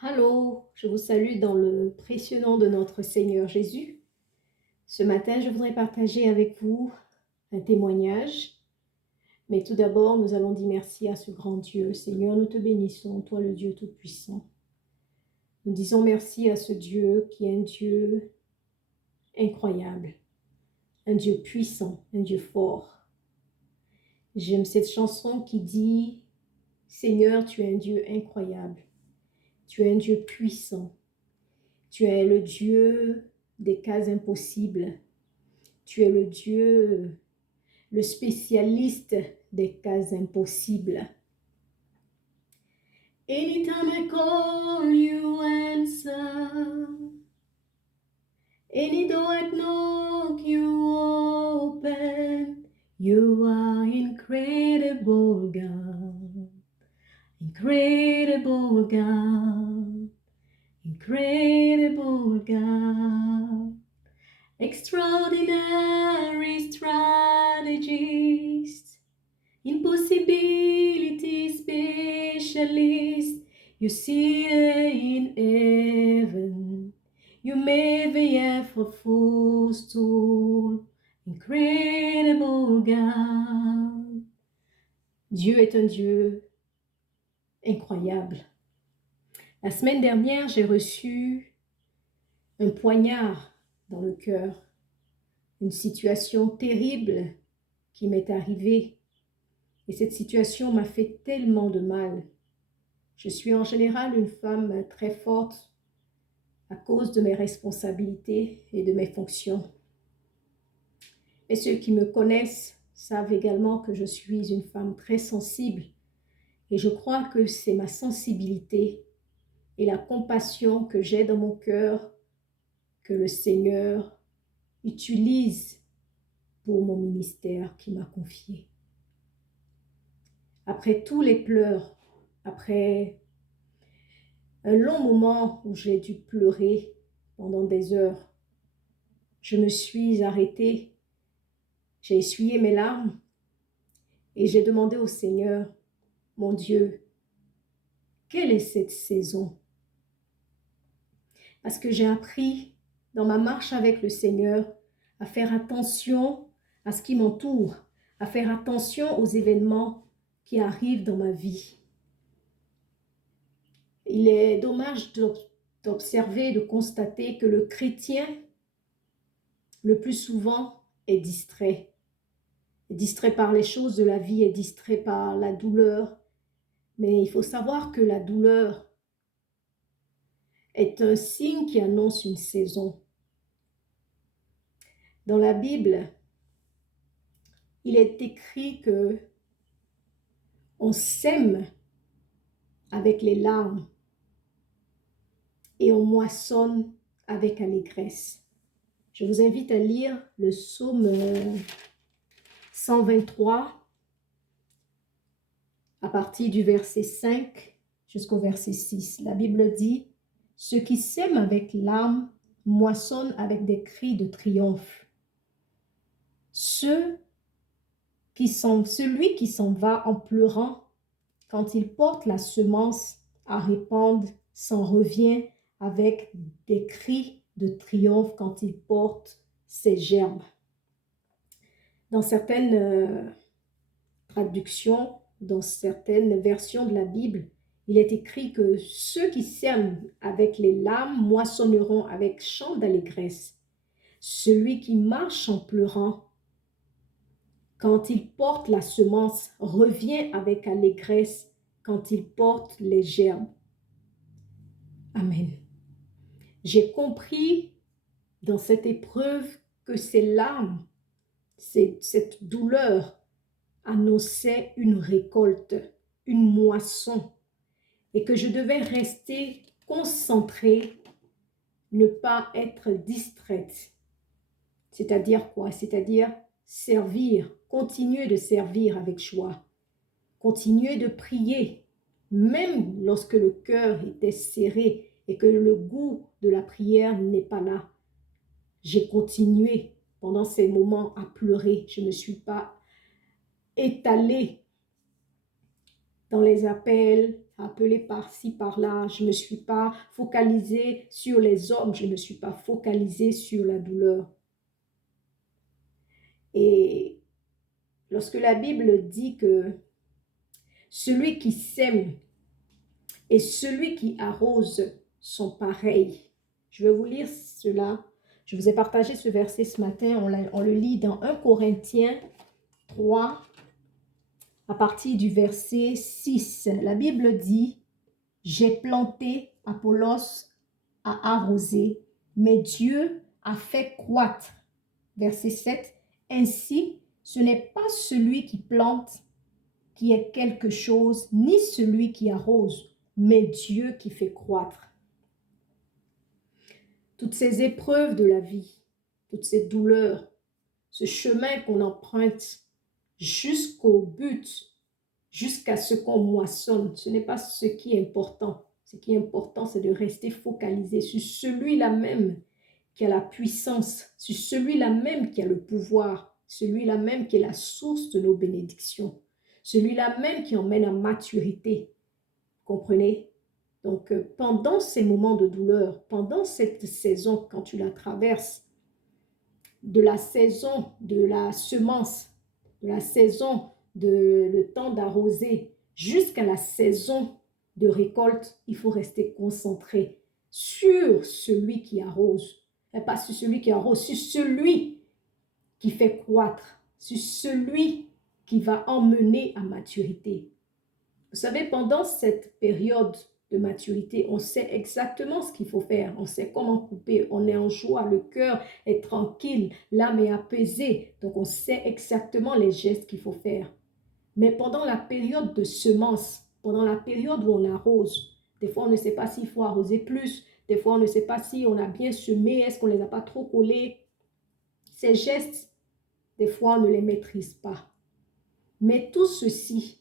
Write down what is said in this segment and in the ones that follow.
Allô, je vous salue dans le précieux nom de notre Seigneur Jésus. Ce matin, je voudrais partager avec vous un témoignage. Mais tout d'abord, nous allons dire merci à ce grand Dieu. Seigneur, nous te bénissons, toi le Dieu Tout-Puissant. Nous disons merci à ce Dieu qui est un Dieu incroyable, un Dieu puissant, un Dieu fort. J'aime cette chanson qui dit « Seigneur, tu es un Dieu incroyable, tu es un Dieu puissant. Tu es le Dieu des cas impossibles. Tu es le Dieu, le spécialiste des cas impossibles. Anytime I call, you answer. Any door I knock, you open. You are incredible, God. Incredible, God. Incredible God, extraordinary strategist, impossibility specialist, you see in heaven, you made the earth a footstool, incredible God. Dieu est un Dieu incroyable. La semaine dernière, j'ai reçu un poignard dans le cœur, une situation terrible qui m'est arrivée. Et cette situation m'a fait tellement de mal. Je suis en général une femme très forte à cause de mes responsabilités et de mes fonctions. Et ceux qui me connaissent savent également que je suis une femme très sensible. Et je crois que c'est ma sensibilité et la compassion que j'ai dans mon cœur que le Seigneur utilise pour mon ministère qu'il m'a confié. Après tous les pleurs, après un long moment où j'ai dû pleurer pendant des heures, je me suis arrêtée, j'ai essuyé mes larmes et j'ai demandé au Seigneur, mon Dieu, quelle est cette saison? Parce que j'ai appris dans ma marche avec le Seigneur à faire attention à ce qui m'entoure, à faire attention aux événements qui arrivent dans ma vie. Il est dommage d'observer, de constater que le chrétien, le plus souvent, est distrait. Est distrait par les choses de la vie, est distrait par la douleur. Mais il faut savoir que la douleur est un signe qui annonce une saison. Dans la Bible, il est écrit que on sème avec les larmes et on moissonne avec allégresse. Je vous invite à lire le psaume 123 à partir du verset 5 jusqu'au verset 6. La Bible dit « Ceux qui sèment avec larmes moissonnent avec des cris de triomphe. Celui qui s'en va en pleurant, quand il porte la semence à répandre, s'en revient avec des cris de triomphe quand il porte ses germes. » Dans certaines traductions, dans certaines versions de la Bible, il est écrit que ceux qui sèment avec les larmes moissonneront avec chant d'allégresse. Celui qui marche en pleurant, quand il porte la semence, revient avec allégresse quand il porte les germes. Amen. J'ai compris dans cette épreuve que ces larmes, cette douleur annonçait une récolte, une moisson, et que je devais rester concentrée, ne pas être distraite. C'est-à-dire quoi? C'est-à-dire servir, continuer de servir avec joie, continuer de prier, même lorsque le cœur était serré et que le goût de la prière n'est pas là. J'ai continué pendant ces moments à pleurer. Je ne me suis pas étalée dans les appels, appelée par-ci, par-là. Je ne me suis pas focalisée sur les hommes, je ne me suis pas focalisée sur la douleur. Et lorsque la Bible dit que celui qui sème et celui qui arrose sont pareils, je vais vous lire cela. Je vous ai partagé ce verset ce matin, on le lit dans 1 Corinthiens 3, à partir du verset 6. La Bible dit, « J'ai planté, Apollos a arrosé, mais Dieu a fait croître. » Verset 7. « Ainsi, ce n'est pas celui qui plante qui est quelque chose, ni celui qui arrose, mais Dieu qui fait croître. » Toutes ces épreuves de la vie, toutes ces douleurs, ce chemin qu'on emprunte jusqu'au but, jusqu'à ce qu'on moissonne, ce n'est pas ce qui est important. Ce qui est important, c'est de rester focalisé sur celui-là même qui a la puissance, sur celui-là même qui a le pouvoir, celui-là même qui est la source de nos bénédictions, celui-là même qui emmène à maturité. Comprenez? Donc, pendant ces moments de douleur, pendant cette saison, quand tu la traverses, de la saison de la semence, de la saison de le temps d'arroser, jusqu'à la saison de récolte, il faut rester concentré sur celui qui arrose. Et pas sur celui qui arrose, sur celui qui fait croître, sur celui qui va emmener à maturité. Vous savez, pendant cette période de maturité, on sait exactement ce qu'il faut faire, on sait comment couper, on est en joie, le cœur est tranquille, l'âme est apaisée, donc on sait exactement les gestes qu'il faut faire. Mais pendant la période de semence, pendant la période où on arrose, des fois on ne sait pas s'il faut arroser plus, des fois on ne sait pas si on a bien semé, est-ce qu'on ne les a pas trop collés. Ces gestes, des fois on ne les maîtrise pas. Mais tout ceci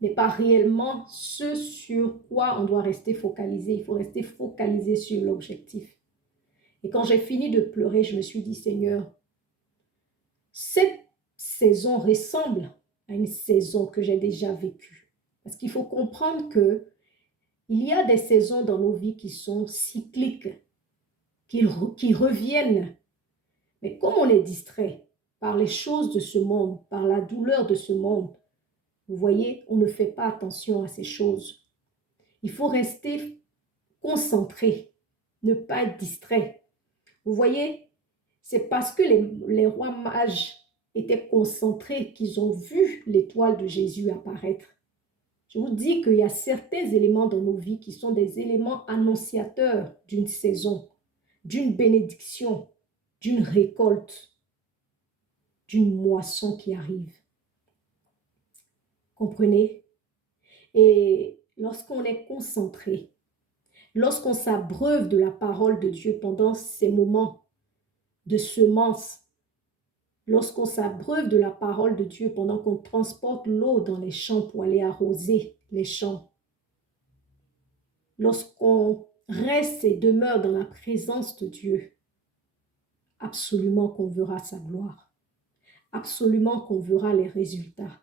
n'est pas réellement ce sur quoi on doit rester focalisé. Il faut rester focalisé sur l'objectif. Et quand j'ai fini de pleurer, je me suis dit, Seigneur, cette saison ressemble à une saison que j'ai déjà vécue. Parce qu'il faut comprendre que il y a des saisons dans nos vies qui sont cycliques, qui reviennent. Mais comme on est distrait par les choses de ce monde, par la douleur de ce monde, vous voyez, on ne fait pas attention à ces choses. Il faut rester concentré, ne pas être distrait. Vous voyez, c'est parce que les rois mages étaient concentrés qu'ils ont vu l'étoile de Jésus apparaître. Je vous dis qu'il y a certains éléments dans nos vies qui sont des éléments annonciateurs d'une saison, d'une bénédiction, d'une récolte, d'une moisson qui arrive. Comprenez? Et lorsqu'on est concentré, lorsqu'on s'abreuve de la parole de Dieu pendant ces moments de semence, lorsqu'on s'abreuve de la parole de Dieu pendant qu'on transporte l'eau dans les champs pour aller arroser les champs, lorsqu'on reste et demeure dans la présence de Dieu, absolument qu'on verra sa gloire, absolument qu'on verra les résultats.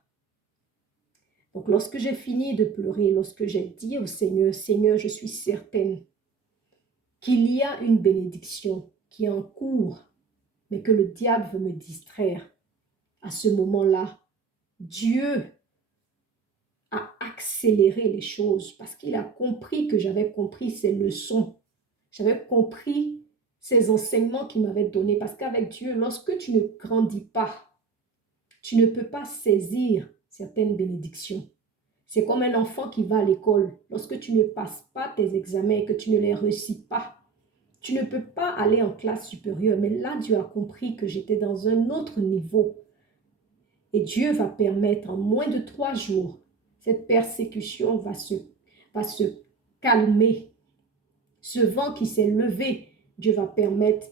Donc, lorsque j'ai fini de pleurer, lorsque j'ai dit au Seigneur, Seigneur, je suis certaine qu'il y a une bénédiction qui est en cours, mais que le diable veut me distraire. À ce moment-là, Dieu a accéléré les choses parce qu'il a compris que j'avais compris ses leçons. J'avais compris ces enseignements qu'il m'avait donnés. Parce qu'avec Dieu, lorsque tu ne grandis pas, tu ne peux pas saisir certaines bénédictions. C'est comme un enfant qui va à l'école. Lorsque tu ne passes pas tes examens et que tu ne les réussis pas, tu ne peux pas aller en classe supérieure. Mais là, Dieu a compris que j'étais dans un autre niveau. Et Dieu va permettre en moins de 3 jours, cette persécution va se calmer. Ce vent qui s'est levé, Dieu va permettre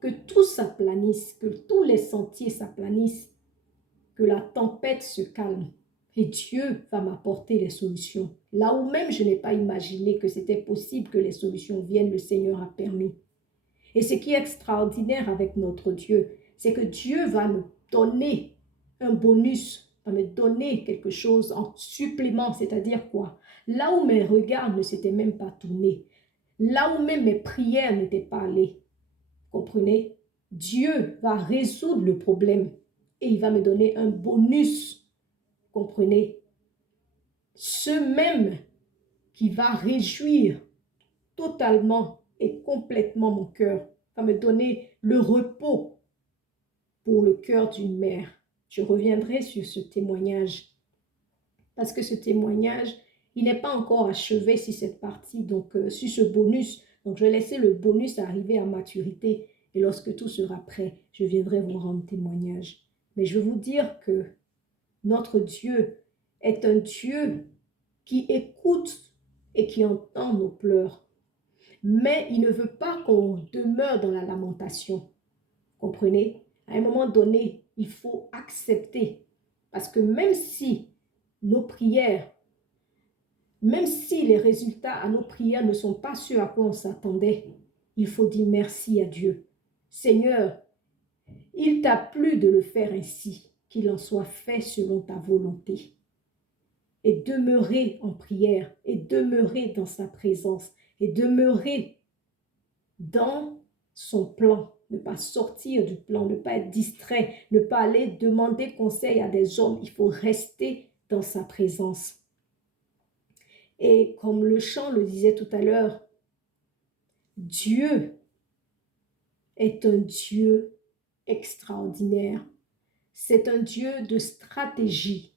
que tout s'aplanisse, que tous les sentiers s'aplanissent, que la tempête se calme. Et Dieu va m'apporter les solutions. Là où même je n'ai pas imaginé que c'était possible que les solutions viennent, le Seigneur a permis. Et ce qui est extraordinaire avec notre Dieu, c'est que Dieu va nous donner un bonus va me donner quelque chose en supplément, c'est-à-dire quoi? Là où mes regards ne s'étaient même pas tournés, là où même mes prières n'étaient pas allées, comprenez? Dieu va résoudre le problème et il va me donner un bonus, comprenez? Ce même qui va réjouir totalement et complètement mon cœur, va me donner le repos pour le cœur d'une mère. Je reviendrai sur ce témoignage parce que ce témoignage, il n'est pas encore achevé sur cette partie, donc sur ce bonus. Donc, je vais laisser le bonus arriver à maturité et lorsque tout sera prêt, je viendrai vous rendre témoignage. Mais je veux vous dire que notre Dieu est un Dieu qui écoute et qui entend nos pleurs. Mais il ne veut pas qu'on demeure dans la lamentation. Comprenez? À un moment donné, il faut accepter. Parce que même si nos prières, même si les résultats à nos prières ne sont pas ceux à quoi on s'attendait, il faut dire merci à Dieu. Seigneur, il t'a plu de le faire ainsi, qu'il en soit fait selon ta volonté. Et demeurer en prière, et demeurer dans sa présence, et demeurer dans son plan, ne pas sortir du plan, ne pas être distrait, ne pas aller demander conseil à des hommes. Il faut rester dans sa présence. Et comme le chant le disait tout à l'heure, Dieu est un Dieu extraordinaire. C'est un Dieu de stratégie.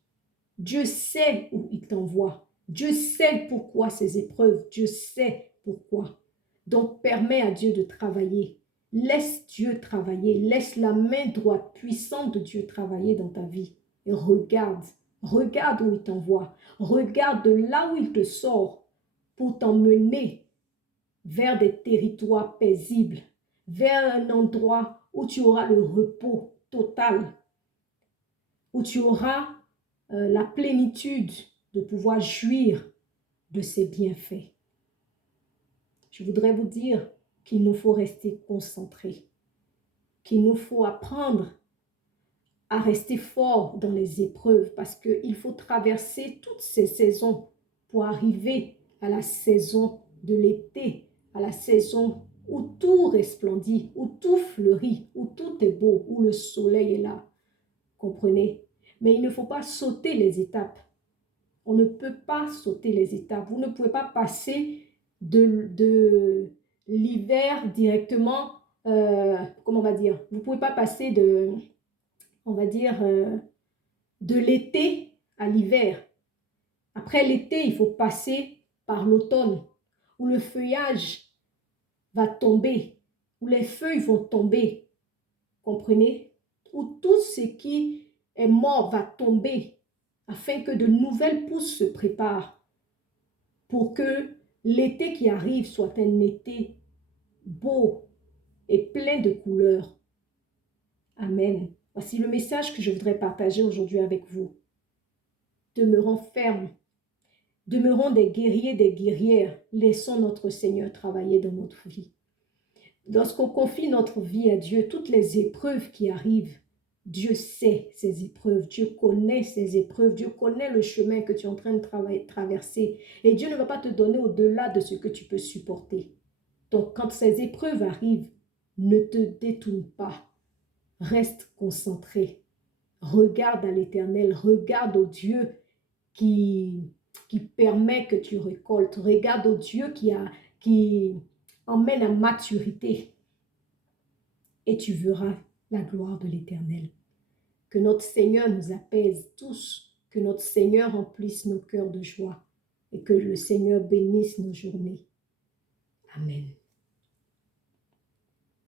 Dieu sait où il t'envoie. Dieu sait pourquoi ces épreuves. Dieu sait pourquoi. Donc, permets à Dieu de travailler. Laisse Dieu travailler. Laisse la main droite puissante de Dieu travailler dans ta vie. Et regarde. Regarde où il t'envoie. Regarde de là où il te sort pour t'emmener vers des territoires paisibles, vers un endroit où tu auras le repos total, où tu auras la plénitude de pouvoir jouir de ses bienfaits. Je voudrais vous dire qu'il nous faut rester concentrés, qu'il nous faut apprendre à rester fort dans les épreuves parce qu'il faut traverser toutes ces saisons pour arriver à la saison de l'été, à la saison où tout resplendit, où tout fleurit, où tout est beau, où le soleil est là. Comprenez? Mais il ne faut pas sauter les étapes. On ne peut pas sauter les étapes. Vous ne pouvez pas passer de l'hiver directement, comment on va dire? Vous ne pouvez pas passer on va dire, de l'été à l'hiver. Après l'été, il faut passer par l'automne, où le feuillage va tomber, où les feuilles vont tomber. Comprenez? Où tout ce qui est mort va tomber, afin que de nouvelles pousses se préparent, pour que l'été qui arrive soit un été beau et plein de couleurs. Amen. Voici le message que je voudrais partager aujourd'hui avec vous. Demeurons fermes, demeurons des guerriers, des guerrières. Laissons notre Seigneur travailler dans notre vie. Lorsqu'on confie notre vie à Dieu, toutes les épreuves qui arrivent, Dieu sait ces épreuves, Dieu connaît ces épreuves, Dieu connaît le chemin que tu es en train de traverser. Et Dieu ne va pas te donner au-delà de ce que tu peux supporter. Donc, quand ces épreuves arrivent, ne te détourne pas. Reste concentré. Regarde à l'Éternel, regarde au Dieu qui permet que tu récoltes. Regarde au Dieu qui emmène à maturité. Et tu verras la gloire de l'Éternel. Que notre Seigneur nous apaise tous. Que notre Seigneur remplisse nos cœurs de joie. Et que le Seigneur bénisse nos journées. Amen.